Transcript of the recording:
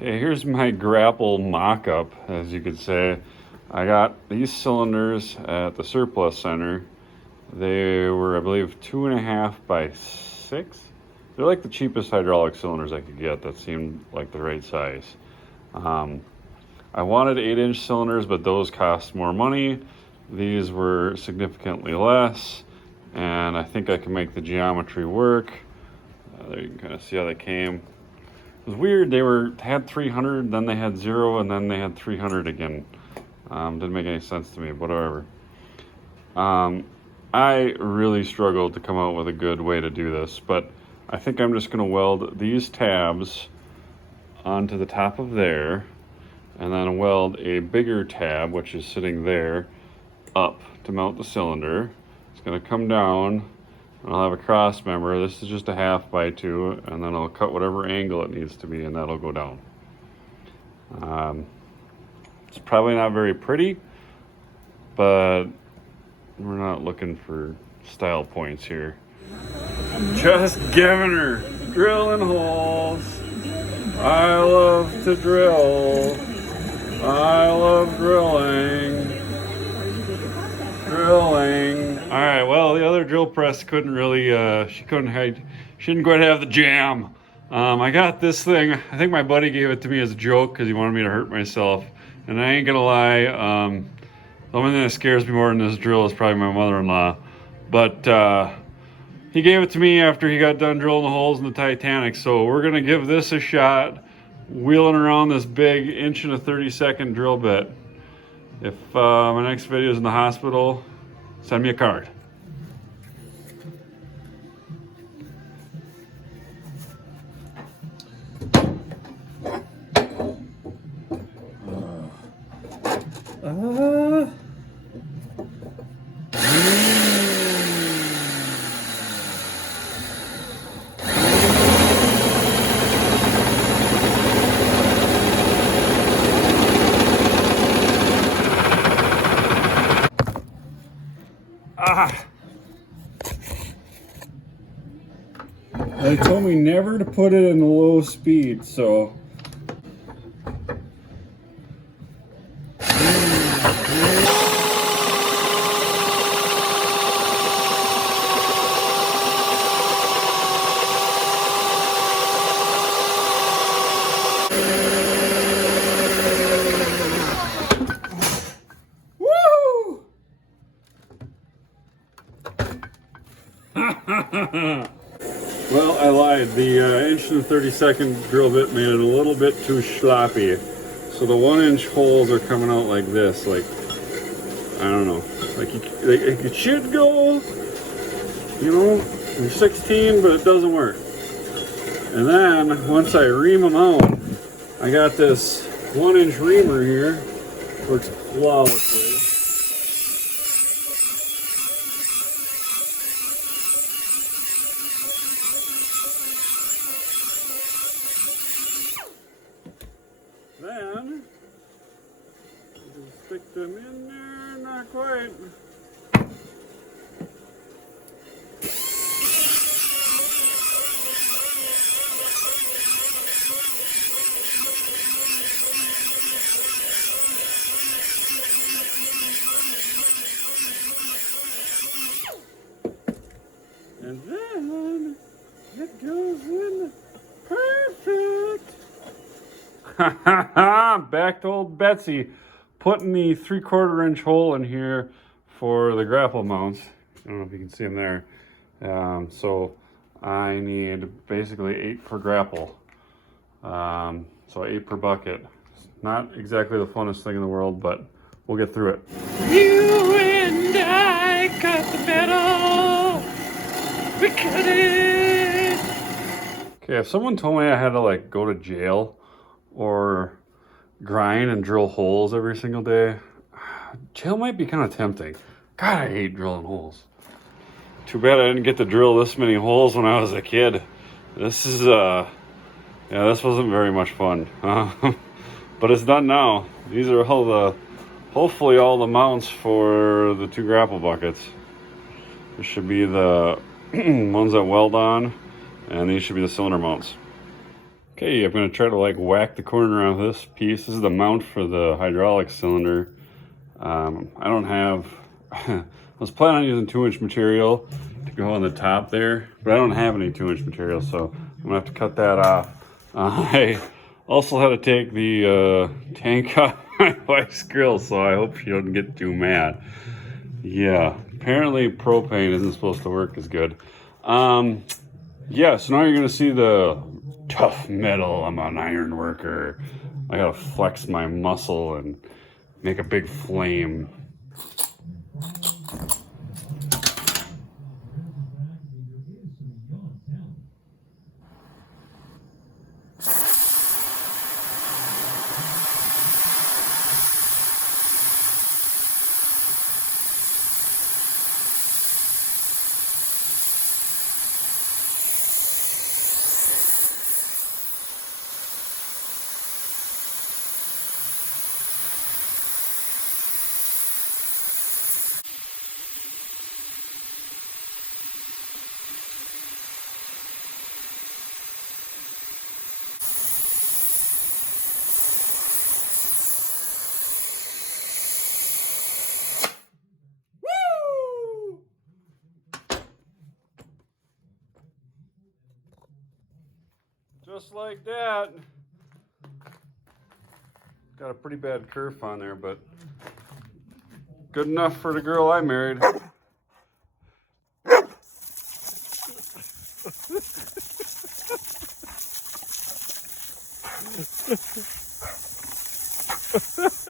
Okay, here's my Grapple mock-up, as you could say. I got these cylinders at the surplus center. They were, I believe, 2.5 by 6. They're like the cheapest hydraulic cylinders I could get. That seemed like the right size. I wanted 8-inch cylinders, but those cost more money. These were significantly less, and I think I can make the geometry work. There you can kind of see how they came. It was weird. They had 300, then they had 0, and then they had 300 again. Didn't make any sense to me, but whatever. I really struggled to come out with a good way to do this, but I think I'm just going to weld these tabs onto the top of there, and then weld a bigger tab, which is sitting there, up to mount the cylinder. It's going to come down, and I'll have a cross member. This is just a 1/2 by 2, and then I'll cut whatever angle it needs to be, and that'll go down. It's probably not very pretty, but we're not looking for style points here. Just giving her, drilling holes. I love to drill. I love drilling. All right, well, the other drill press couldn't really, she didn't quite have the jam. I got this thing. I think my buddy gave it to me as a joke because he wanted me to hurt myself. And I ain't gonna lie, the only thing that scares me more than this drill is probably my mother-in-law. But he gave it to me after he got done drilling the holes in the Titanic. So we're gonna give this a shot, wheeling around this big 1:30" drill bit. If my next video is in the hospital, send me a card. They told me never to put it in low speed, so. Woo! Well, I lied. The 1:30" drill bit made it a little bit too sloppy. So the 1-inch holes are coming out like this. Like, I don't know. Like it should go, you know, in 16, but it doesn't work. And then once I ream them out, I got this 1-inch reamer here. Works flawlessly. Then, just stick them in there, not quite. And then, it goes in perfect. Back to old Betsy, putting the 3/4 inch hole in here for the grapple mounts. I don't know if you can see them there. So I need basically 8 per grapple. So 8 per bucket. Not exactly the funnest thing in the world, but we'll get through it. You and I cut the metal. We cut it. Okay, if someone told me I had to like go to jail or grind and drill holes every single day, jail might be kind of tempting. God, I hate drilling holes. Too bad I didn't get to drill this many holes when I was a kid. This is, yeah, this wasn't very much fun. But it's done now. These are hopefully all the mounts for the 2 grapple buckets. This should be the ones that weld on, and these should be the cylinder mounts. Okay, I'm going to try to like whack the corner off this piece. This is the mount for the hydraulic cylinder. I don't have, I was planning on using 2-inch material to go on the top there, but I don't have any 2-inch material, so I'm gonna have to cut that off. I also had to take the tank off my wife's grill, so I hope she doesn't get too mad. Yeah, apparently propane isn't supposed to work as good. Yeah, so now you're gonna see the tough metal. I'm an iron worker. I gotta flex my muscle and make a big flame. Just like that. Got a pretty bad kerf on there, but good enough for the girl I married.